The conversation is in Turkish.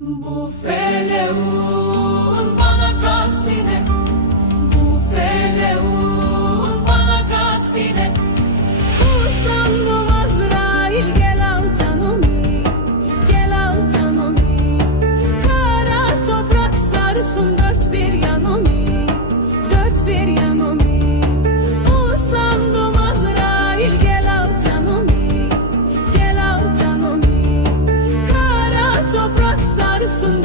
Bu feleğun bana kastine, bu feleğun bana kastine. Kursandım Azrail, gel al canımı, gel al canımı. Kara toprak sarsın dört bir yanımı, dört bir yanımı. Kursandım Azrail, gel al canımı, gel al canımı. Kara toprak sarsın